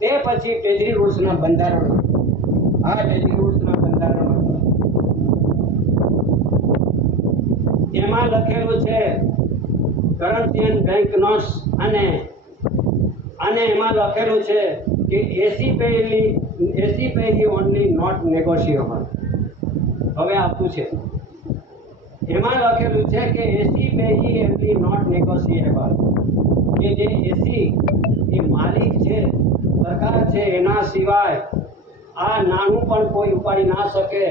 તે પછી ટેજરી રૂલ્સના બંધારણ, આ ટેજરી રૂલ્સના બંધારણ એમાં લખેલું છે કરન્સી એન્ડ બેંક નોટ્સ, અને એમાં લખેલું છે કે એસી પેલી ઓનલી નોટ નેગોશિયેબલ. હવે આપતું છે એમાં લખેલું છે કે એસી પેલી ઓનલી નોટ નેગોશિયેબલ, કે જે એસી એ માલિક છે, સરકાર છે, એના સિવાય આ નાનું પણ કોઈ ઉપાડી ના શકે.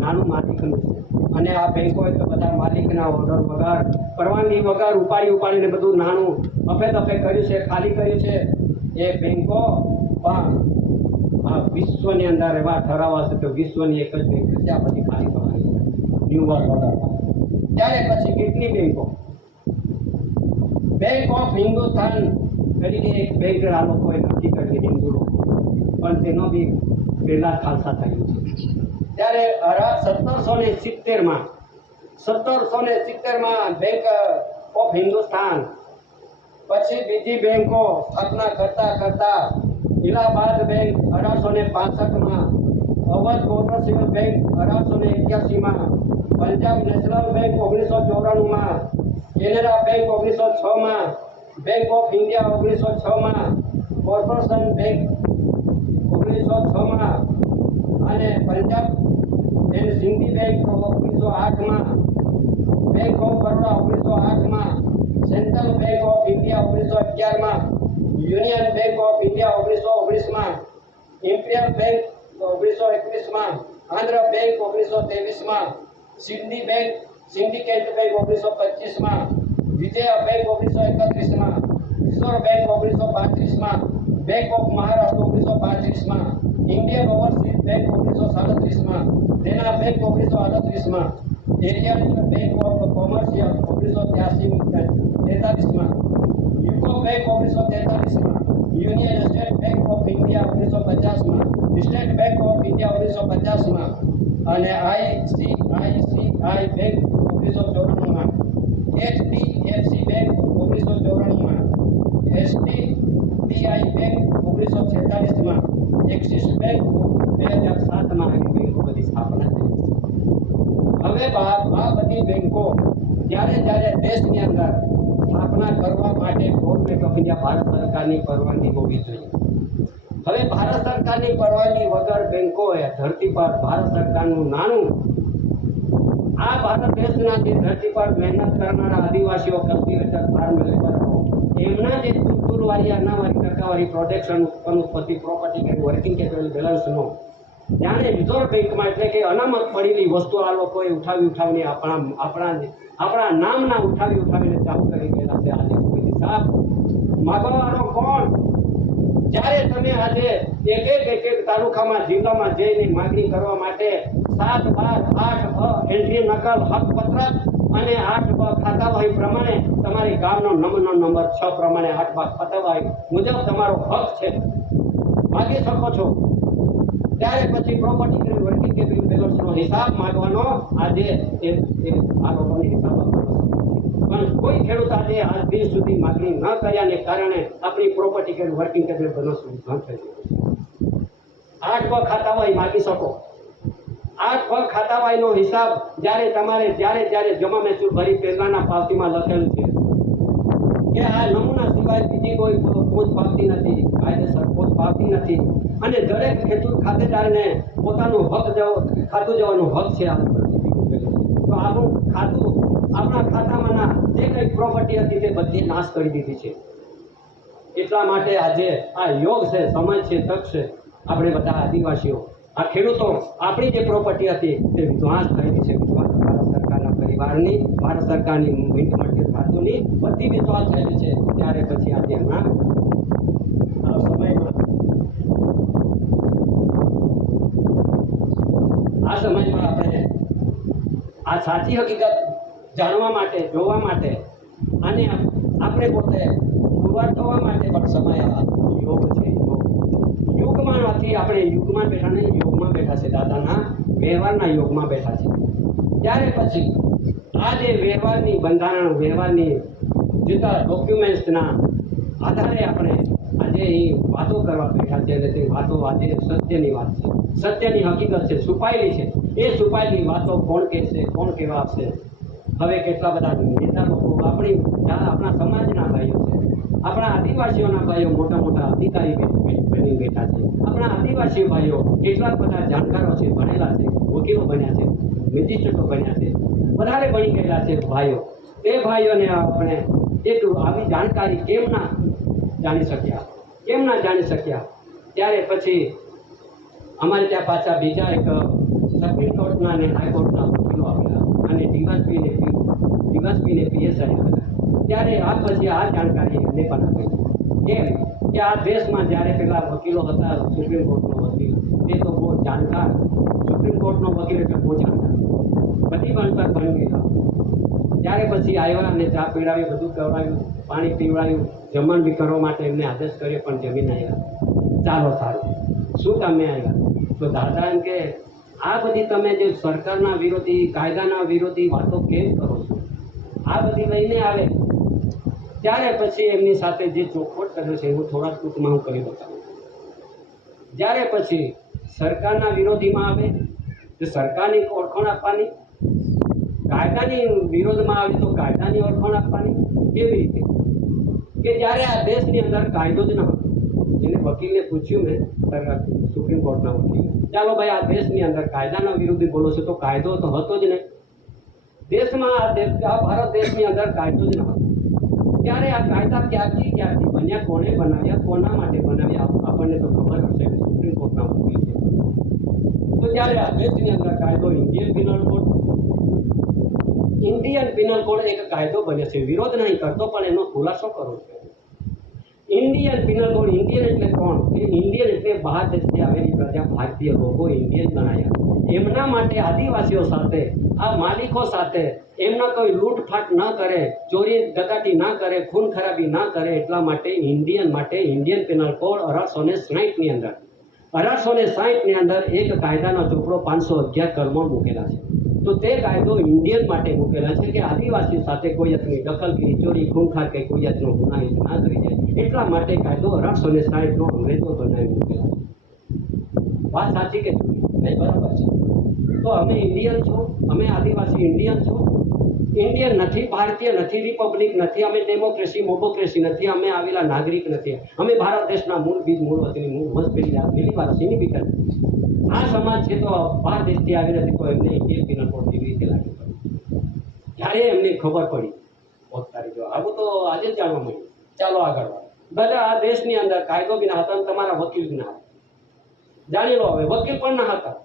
નાનું માલિકનું છે, અને આ બેંકોએ તો બધા માલિકના ઓર્ડર વગર, પરવાનગી વગર ઉપાડીને બધું નાનું અફે તફે કર્યું છે, ખાલી કર્યું છે. એ બેંકો પણ આ વિશ્વની અંદર એવા ઠરાવ હશે તો વિશ્વની એક જ બેંક છે, આ બધી ખાલી થવાની ન્યૂ વર્લ્ડ ઓર્ડરમાં. ત્યારે પછી કેટલી બેંકો, બેંક ઓફ હિન્દુસ્તાન તરીકે એક બેંક આ લોકોએ નક્કી કરી, હિન્દુ લોકો, પણ તેનો બી પહેલા ખાલસા થયું છે. ત્યારે 1770માં બેંક ઓફ હિન્દુસ્તાન, પછી બીજી બેંકો સ્થાપના કરતા ઇલાહાબાદ બેંક 1865માં, અવધ કોઓપરેટિવ બેંક 1881માં, પંજાબ નેશનલ બેંક 1994માં, કેનેરા બેંક 1906માં, બેંક ઓફ ઇન્ડિયા 1906માં, કોર્પોરેશન બેંક 1906માં, અને પંજાબ એન્ડ સિંધી બેંક 1908માં, બેંક ઓફ બરોડા 1908માં, સેન્ટ્રલ બેંક ઓફ ઇન્ડિયા 1911માં, યુનિયન બેંક ઓફ ઇન્ડિયા 1919માં, ઇમ્પિરિયલ બેંક 1921માં, આંધ્ર બેંક 1923માં, સિન્ડિકેટ બેંક 1925માં, વિજયા બેંક 1931માં, રિઝર્વ બેંક 1935માં, બેંક ઓફ મહારાષ્ટ્ર 1935માં, ઇન્ડિયન ઓવરસીઝ બેંક 1937માં, દેના બેંક 1938માં, એરિયલ બેંક ઓફ કોમર્શિયલ 1943માં, યુકો બેંક 1943માં, union state bank of India 1950માં, સ્ટેટ બેંક ઓફ ઇન્ડિયા 1950માં, અને આઈસીઆઈસીઆઈ બેંક 1994માં, એચડીએફસી બેંક 1994માં, એસડીબીઆઈ બેંક 1946માં, એક્સિસ બેંક 2007માં આવી બેંકો બધી સ્થાપના થઈ છે. હવે આ બધી બેંકો જ્યારે દેશની અંદર સ્થાપના કરવા માટે ગવર્મેન્ટ ઓફ ઇન્ડિયા, ભારત સરકારની પરવાનગી હોવી જોઈએ. હવે ભારત સરકારની પરવાનગી વગર બેંકોએ ધરતી પર ભારત સરકારનું નાનું, આ ભારત દેશના જે ધરતી પર મહેનત કરનારા આદિવાસીઓ, કલ્ટિવેટર, ફાર્મ લેબર, એમના જે તુરવારી, અનાવારી, ટકાવારી, પ્રોડક્શન, ઉત્પત્તિ, પ્રોપર્ટી કે વર્કિંગ કેપિટલ બેલેન્સનો જાણે રિઝર્વ બેંકમાં, એટલે કે અનામત પડેલી વસ્તુ આ લોકોએ ઉઠાવીને આપણા નામના ઉઠાવીને ચાલુ કરી ગયેલા છે. આજે કોઈ હિસાબ માગવાનો કોણ? જ્યારે તમે આજે એક તાલુકામાં, જિલ્લામાં જઈને માગણી કરવા માટે 7, 12, 8 એન્ટ્રી નકલ, હક પત્રક અને 8 ખાતાવાહી પ્રમાણે તમારી ગામનો નંબર 6 પ્રમાણે 8 ખાતાવાહી મુજબ તમારો હક છે, માગી શકો છો. ત્યારે પછી પ્રોપર્ટી વર્કિંગ કેપિટલ બેલેન્સનો હિસાબ માંગવાનો આજે આ લોકોને હિસાબ આપવાનો. પણ કોઈ ખેડૂત આજે આજ દિન સુધી માગણી ન કર્યાને કારણે આપણી પ્રોપર્ટી કે વર્કિંગ કેપિટલ બેલેન્સ બંધ થઈ ગયું. 8 ખાતાવાહી માગી શકો. 8 ખાતાવાહીનો હિસાબ જ્યારે જમા મહેસૂલ ભરી પહેલાના પાવતીમાં લખેલું છે કે આ નમૂના સિવાય બીજી કોઈ પોચ પાવતી નથી, કાયદેસર પોચ પાવતી નથી, અને દરેક ખેડૂત ખાતેદારને પોતાનું ખાતું જવાનું હક છે. તો આપણું ખાતું, આપણા ખાતામાંના જે કંઈ પ્રોપર્ટી હતી તે બધી નાશ કરી દીધી છે. એટલા માટે આજે આ યોગ છે, સમય છે, તક છે. આપણે બધા આદિવાસીઓ, આ ખેડૂતો, આપણી જે પ્રોપર્ટી હતી તે વિધ્વંસ થયેલી છે. ભારત સરકારના પરિવારની, ભારત સરકારની મિન્ટ મળતી ધાતુની બધી વિધ્વંસ થયેલી છે. ત્યારે પછી આજે આ સમયમાં આપણે આ સાચી હકીકત જાણવા માટે, જોવા માટે, અને આપણે પોતે પુરવાર થવા માટે પણ સમય યોગ છે. યુગમાં નથી, આપણે યુગમાં બેઠા નહીં, યોગમાં બેઠા છે. દાદાના વ્યવહારના યોગમાં બેઠા છે. ત્યારે પછી આ જે વ્યવહારની વ્યવહારની જે ડોક્યુમેન્ટ્સના આધારે આપણે આજે વાતો કરવા બેઠા છે અને તે વાતો આજે સત્યની વાત છે, સત્યની હકીકત છે, છુપાયેલી છે. એ છુપાયેલી વાતો કોણ કહેશે, કોણ કહેવા આપશે? હવે કેટલા બધા નેતા લોકો આપણા સમાજના ભાઈઓ છે, આપણા આદિવાસીઓના ભાઈઓ મોટા મોટા અધિકારી બની બેઠા છે. આપણા આદિવાસી ભાઈઓ કેટલાક બધા જાણકારો છે, ભણેલા છે, વકીલો બન્યા છે, મેજિસ્ટ્રેટો બન્યા છે, વધારે ભણી ગયેલા છે ભાઈઓ. એ ભાઈઓને આપણે એક આવી જાણકારી કેમ ના જાણી શક્યા? ત્યારે પછી અમારે ત્યાં પાછા બીજા એક સુપ્રીમ કોર્ટના અને હાઈકોર્ટના વકીલો આવેલા અને ડીવાયએસપી ને પીએસઆઈ આવેલા. ત્યારે આ પછી આ જાણકારી એમને પણ આપી કેમ કે આ દેશમાં જ્યારે પેલા વકીલો હતા, સુપ્રીમ કોર્ટનો વકીલ, તે તો બહુ જાણકાર, સુપ્રીમ કોર્ટનો વકીલ એટલે બહુ જાણકાર, બધી ભણતર ભણી ગયેલા. ત્યારે પછી આવ્યા અને ચા પીવડાવી, બધું કરાવ્યું, પાણી પીવડાવ્યું, જમણ બી કરવા માટે એમને આદેશ કર્યો, પણ જમીન આવ્યા. ચાલો સારું, શું કામે આવ્યા? તો દાદા એમ કે આ બધી તમે જે સરકારના વિરોધી, કાયદાના વિરોધી વાતો કેમ કરો છો? આ બધી લઈને આવે. ત્યારે પછી એમની સાથે જે ચોખવટ કર્યો છે હું થોડા ટૂંકમાં હું કરી બતાવું. જ્યારે પછી સરકારના વિરોધીમાં આવે તો સરકારની ઓળખાણ આપવાની, કાયદાની વિરોધમાં આવે તો કાયદાની ઓળખાણ આપવાની. કેવી રીતે? કે જ્યારે આ દેશની અંદર કાયદો જ ન હતો. એને વકીલને પૂછ્યું મેં, સુપ્રીમ કોર્ટના વકીલ, ચાલો ભાઈ આ દેશની અંદર કાયદાના વિરોધી બોલો છો, તો કાયદો તો હતો જ નહીં દેશમાં. આ ભારત દેશની અંદર કાયદો જ ન હતો. ત્યારે આ કાયદા ક્યારથી બન્યા, કોણે બનાવ્યા, કોના માટે બનાવ્યા, આપણને તો ખબર હશે, સુપ્રીમ કોર્ટના વકીલ છે. તો ત્યારે આ દેશની અંદર કાયદો ઇન્ડિયન પિનલ કોડ એક કાયદો બન્યો છે. વિરોધ નહીં કરતો, પણ એનો ખુલાસો કરું છું. ઇન્ડિયન પિનલ કોડ, ઇન્ડિયન એટલે કોણ? કે ઇન્ડિયન એટલે બહાર દેશથી આવેલી પ્રજા, ભારતીય લોકો ઇન્ડિયન ગણાયા. એમના માટે આદિવાસીઓ સાથે, આ માલિકો સાથે એમના કોઈ લૂંટફાટ ન કરે, ચોરી ડકાટી ના કરે, ખૂન ખરાબી ના કરે, એટલા માટે ઇન્ડિયન પિનલ કોડ 1860 ની અંદર એક કાયદાનો ચોપડો 511 કલમો મૂકેલા છે. તો તે કાયદો ઇન્ડિયન માટે મૂકેલા છે કે આદિવાસી સાથે કોઈ જાતની દખલગીરી, ચોરી, ખૂનખાર કે કોઈ જાતનો ગુનાહિત ના કરી જાય. એટલા માટે કાયદો 1860 નો અંગ્રેજો બનાવી મૂકેલા છે. વાત સાચી કે નહીં? બરાબર છે. તો અમે ઇન્ડિયન છો, અમે આદિવાસી ઇન્ડિયન છો. ઇન્ડિયન નથી, ભારતીય નથી, રિપબ્લિક નથી, અમે ડેમોક્રેસી મોબોક્રેસી નથી, અમે આવેલા નાગરિક નથી. અમે ભારત દેશના મૂળ બીજ, મૂળ વતની, મૂળ વંશ પેઢી વાળા સિનિફિકન્ટ. આ સમાજ છે તો બહાર દેશથી આવી નથી, તો એમને ઇન્ડિયન પિનલ કોડ કેવી રીતે લાગુ પડે? ત્યારે એમને ખબર પડી, જો આવું તો આજે જ જાણવા મળ્યું. ચાલો આગળ બધા આ દેશની અંદર કાયદો બી ના હતા અને તમારા વકીલ બી ના હતા. જાણી લો, હવે વકીલ પણ ના હતા.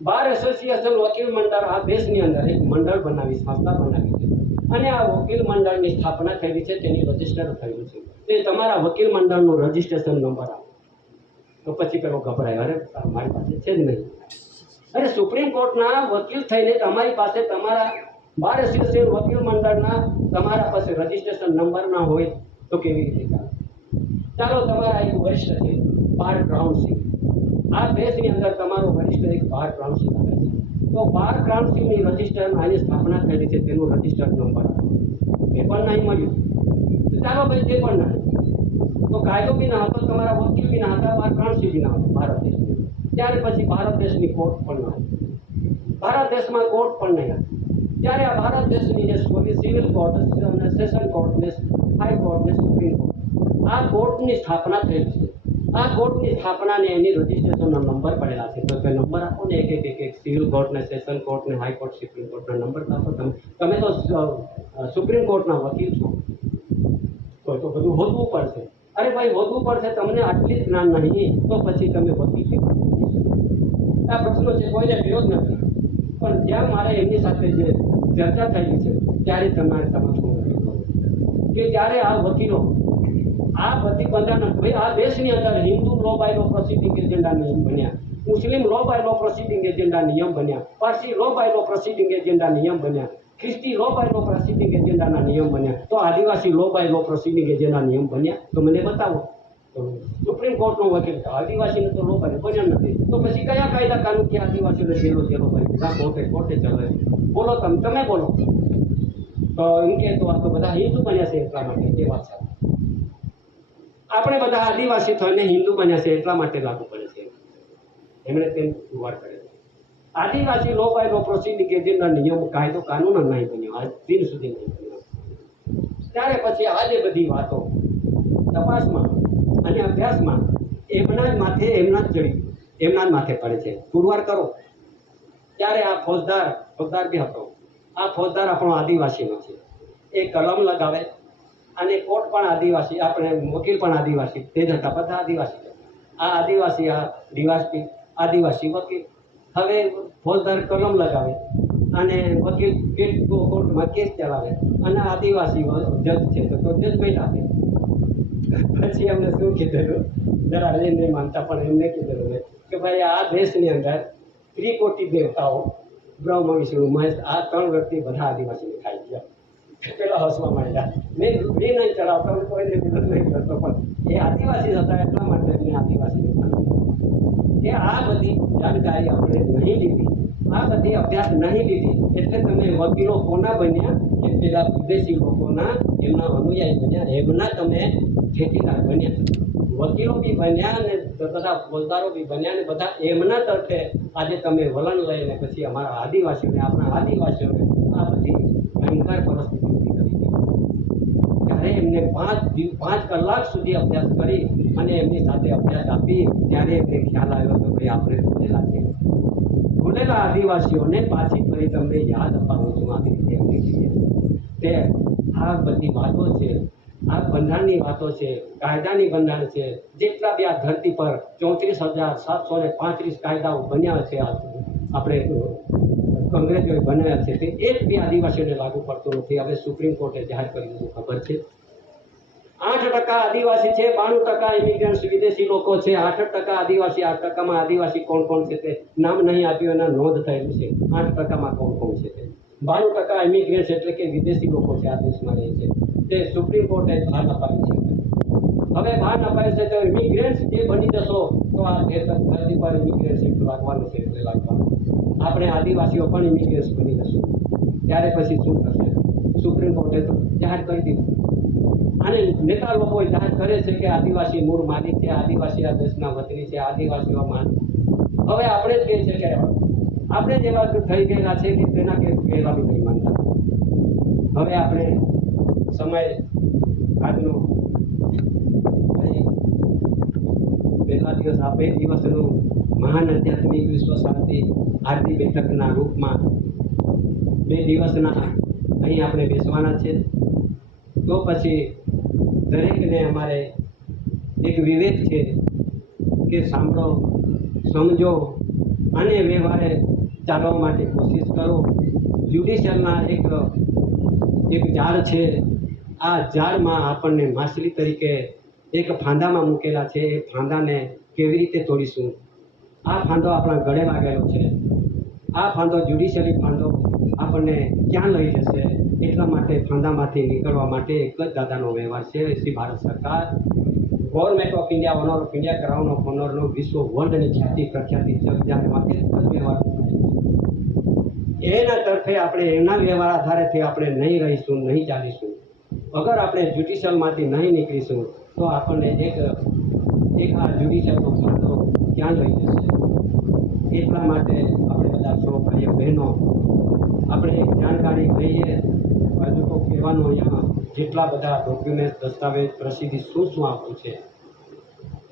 બાર એસોસિએશન વકીલ મંડળ આ દેશની અંદર એક મંડળ બનાવી, સંસ્થા બનાવી છે અને આ વકીલ મંડળની સ્થાપના થયેલી છે, તેની રજીસ્ટર થયેલું છે. તે તમારા વકીલ મંડળનું રજીસ્ટ્રેશન નંબર આપો. તો પછી પેલો ગભરાય, અરે મારી પાસે છે જ નહીં. અરે સુપ્રીમ કોર્ટના વકીલ થઈને તમારી પાસે તમારા બાર એસોસિએશન વકીલ મંડળના તમારા પાસે રજીસ્ટ્રેશન નંબર ના હોય તો કેવી રીતે ચાલે? ચાલો તમારા એક વરિષ્ઠ છે, બાર ક્રાઉન્સિલ. આ દેશની અંદર તમારો વરિષ્ઠ એક બાર ક્રાઉન્સિલ આવે છે. તો બાર ક્રાઉન્સિલની રજીસ્ટર આની સ્થાપના થયેલી છે, તેનું રજીસ્ટર નંબર આપો. એ પણ નહીં મળ્યું. તો ચાલો ભાઈ તે પણ નહીં. તો કાયદો બી ના હતો, તમારા વકીલ બી ના હતા, બાર ક્રાઉન્સિલ બી ના હતો ભારત દેશની. ત્યારે પછી ભારત દેશની કોર્ટ પણ ન હતી. ભારત દેશમાં કોર્ટ પણ નહીં હતી. ત્યારે આ ભારત દેશની જે civil court, session court, high court ને સુપ્રીમ કોર્ટ, આ કોર્ટની સ્થાપના થયેલી છે. આ કોર્ટની સ્થાપનાને એની રજીસ્ટ્રેશનનો નંબર પડેલા છે. તો તે નંબર આપો ને, એક સિવિલ કોર્ટ ને, સેશન કોર્ટ ને, હાઈકોર્ટ, સુપ્રીમ કોર્ટના નંબર આપો. તમે તો સુપ્રીમ કોર્ટના વકીલ છો, તો બધું હોદવું પડશે. અરે ભાઈ, હોદવું પડશે, તમને આટલી જ્ઞાન નહીં તો પછી તમે વકીલ છે. આ પ્રશ્નો છે, કોઈને વિરોધ નથી, પણ જ્યાં મારે એમની સાથે જે ચર્ચા થયેલી છે ત્યારે તમારે સમજવું કે જ્યારે આ વકીલો આ બધી બંધારણ, ભાઈ આ દેશની અંદર હિન્દુ લો બાય લો પ્રોસિડિંગ એજન્ડા નિયમ બન્યા, મુસ્લિમ લો બાય લો પ્રોસિડિંગ એજન્ડા નિયમ બન્યા, પારસી લો બાય લો પ્રોસિડિંગ એજન્ડા નિયમ બન્યા, ખ્રિસ્તી લો બાય લો પ્રોસિડિંગ એજન્ડાના નિયમ બન્યા, તો આદિવાસી લો બાય લો પ્રોસિડિંગ એજન્ડા નિયમ બન્યા. તો મને બતાવો. તો સુપ્રીમ કોર્ટનો વકીલ આદિવાસીને તો લો બાય બન્યા નથી, તો પછી કયા કાયદા કાનૂનથી આદિવાસીને જેલો કરી કોર્ટે ચલાવે? બોલો, તમે બોલો. તો એમ કે તો આ તો બધા હિન્દુ બન્યા છે એટલા માટે. એ વાત સાચી. આપણે બધા આદિવાસી થઈને હિન્દુ બન્યા છે એટલા માટે લાગુ પડે છે, એમણે તેમ પુરવાર કરે છે. આદિવાસી લો બાય લો પ્રોસિડિંગના નિયમ કાયદો કાનૂન નહીં બન્યો, આજ દિન સુધી નહીં બન્યો. ત્યારે પછી આજે બધી વાતો તપાસમાં અને અભ્યાસમાં એમના જ માથે એમના જ માથે પડે છે. પુરવાર કરો ત્યારે આ ફોજદાર બી હતો, આ ફોજદાર આપણો આદિવાસીનો છે. એ કલમ લગાવે અને કોર્ટ પણ આદિવાસી, આપણે વકીલ પણ આદિવાસી, તે જ હતા, બધા આદિવાસી છે. આ આદિવાસી, આ ડીવાસપી આદિવાસી વકીલ. હવે ફોજદાર કલમ લગાવે અને વકીલ કોર્ટમાં કેસ ચલાવે અને આદિવાસી જજ છે તો જજમેન્ટ આપે. પછી એમને શું કીધેલું, જરા એ નહીં માનતા પણ એમને કીધેલું મેં કે ભાઈ આ દેશની અંદર ત્રિકોટી દેવતાઓ બ્રહ્મ વિષ્ણુ મહેશ, આ 3 વ્યક્તિ બધા આદિવાસીને ખાઈ ગયા. પેલા હસવા માંડ્યા. મેં નહીં ચડાવતો, કોઈને વિરોધ નહીં કરતો, પણ એ આદિવાસી હતા એટલા માટે એમને આદિવાસી કે આ બધી જાણકારી આપણે નહીં લીધી, આ બધી અભ્યાસ નહીં લીધી, એટલે તમે વકીલો કોના બન્યા કે પેલા વિદેશી લોકોના એમના અનુયાયી બન્યા, એમના તમે ઠેકીદાર બન્યા. વકીલો બી બન્યા ને બધા ફોજદારો બી બન્યા ને બધા એમના તરફે આજે તમે વલણ લઈને પછી અમારા આદિવાસીઓને, આપણા આદિવાસીઓને આ બધી ભયંકર પરિસ્થિતિ ઊભી કરી છે. ત્યારે એમને 5 કલાક સુધી અભ્યાસ કરી અને એમની સાથે અભ્યાસ આપી ત્યારે એમને ખ્યાલ આવ્યો કે ભાઈ આપણે ભૂલેલા છે. ભૂલેલા આદિવાસીઓને પાછી ફરી તમને યાદ અપાવું છું આવી રીતે એમની કહીએ તે આ બધી વાતો છે, આ બંધારણની વાતો છે, કાયદાની બંધારણ છે. જેટલા બી આ ધરતી પર 34,735 કાયદાઓ બન્યા છે, આપણે અંગ્રેજોએ બનાવ્યા છે, તે એક બી આદિવાસીઓને લાગુ પડતો નથી. હવે સુપ્રીમ કોર્ટે જાહેર કરી દીધું, ખબર છે. 8% આદિવાસી છે, 92% ઇમિગ્રન્ટ્સ વિદેશી લોકો છે, 68% આદિવાસી. 8%માં આદિવાસી કોણ છે તે નામ નહીં આપ્યું, એના નોંધ થયેલું છે. 8%માં કોણ છે તે 92% ઇમિગ્રન્ટ્સ એટલે કે વિદેશી લોકો છે, આ દેશમાં રહે છે. તે સુપ્રીમ કોર્ટે ભાન અપાયું છે. હવે ભાન અપાયું છે તો ઇમિગ્રન્ટ્સ જે બની જશો તો આ ધરતી પર ઇમિગ્રન્ટ્સ એક લાગવાનું છે, એટલે લાગવાનું. આપણે આદિવાસીઓ પણ ઇમિગ્રન્ટ્સ બની જશું ત્યારે પછી શું થશે? સુપ્રીમ કોર્ટે તો જાહેર કરી દીધું. અને નેતા લોકો જાહેર કરે છે કે આદિવાસી મૂળ માલિક છે, આદિવાસી આ દેશના વતની છે, આદિવાસીઓ માન. હવે આપણે જ કહે છે કે આપણે જેવા થઈ ગયેલા છે કે તેના કે પહેલા બી નહીં માનતા. હવે આપણે સમય આજનો પહેલા દિવસ આ 2 દિવસનું મહાન આધ્યાત્મિક વિશ્વ શાંતિ આરતી બેઠકના રૂપમાં 2 દિવસના અહીં આપણે બેસવાના છે. તો પછી દરેકને અમારે એક વિવેક છે કે સાંભળો, સમજો અને વ્યવહારે ચાલવા માટે કોશિશ કરો. જ્યુડિશિયલના એક ઝાડ છે, આ ઝાડમાં આપણને માછલી તરીકે એક ફાંદામાં મૂકેલા છે. એ ફાંદાને કેવી રીતે તોડીશું? આ ફાંદો આપણા ગળે લાગેલો છે. આ ફાંદો, જ્યુડિશિયલી ફાંદો આપણને ક્યાં લઈ જશે? એટલા માટે ફાંદામાંથી નીકળવા માટે એક જ દાદાનો વ્યવહાર છે. શ્રી ભારત સરકાર, government of India, honour of India, crown of ઓનરનો વિશ્વ વર્લ્ડની ખ્યાતિ પ્રખ્યાતિ જગજાહેરમાં એક જ વ્યવહાર. એના તરફે આપણે એના વ્યવહાર આધારેથી આપણે નહીં રહીશું, નહીં ચાલીશું. અગર આપણે જ્યુડિશિયલમાંથી નહીં નીકળીશું તો આપણને એક આ જ્યુડિશિયલનો ફાંદો ક્યાં લઈ જશે? એટલા માટે આપણે બધા સૌ ભાઈઓ બહેનો આપણે એક જાણકારી લઈએ. હજુ તો કહેવાનું અહીંયા જેટલા બધા ડોક્યુમેન્ટ, દસ્તાવેજ, પ્રસિદ્ધિ શું આપ્યું છે,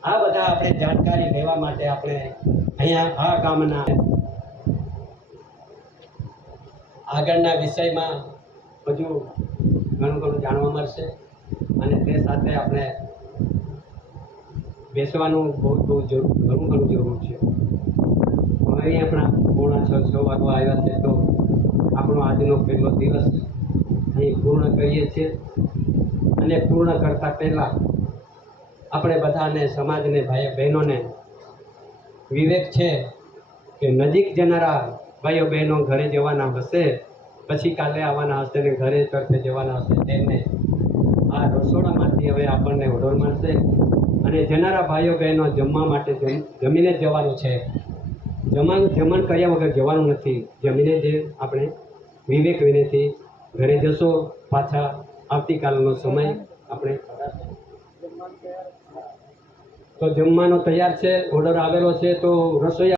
આ બધા આપણે જાણકારી લેવા માટે આપણે અહીંયા આ ગામના આગળના વિષયમાં હજુ ઘણું જાણવા મળશે. અને તે સાથે આપણે બેસવાનું બહુ ઘણું જરૂર છે. અહીં આપણા 5:45 વાગવા આવ્યા છે તો આપણો આજનો પહેલો દિવસ અહીં પૂર્ણ કરીએ છીએ. અને પૂર્ણ કરતા પહેલાં આપણે બધાને, સમાજને, ભાઈઓ બહેનોને વિવેક છે કે નજીક જનારા ભાઈઓ બહેનો ઘરે જવાના હશે, પછી કાલે આવવાના હશે ને ઘરે તરફે જવાના હશે, તેમને આ રસોડામાંથી હવે આપણને ઓર્ડર મળશે. અને જનારા ભાઈઓ બહેનો જમવા માટે જમીને જ જવાનું છે. જમણ કર્યા વગર જવાનું નથી. જમીને જ આપણે વિવેક વિનયથી ઘરે જશો. પાછા આવતીકાલનો સમય આપણે તો જમવાનો તૈયાર છે, ઓર્ડર આવેલો છે, તો રસોઈ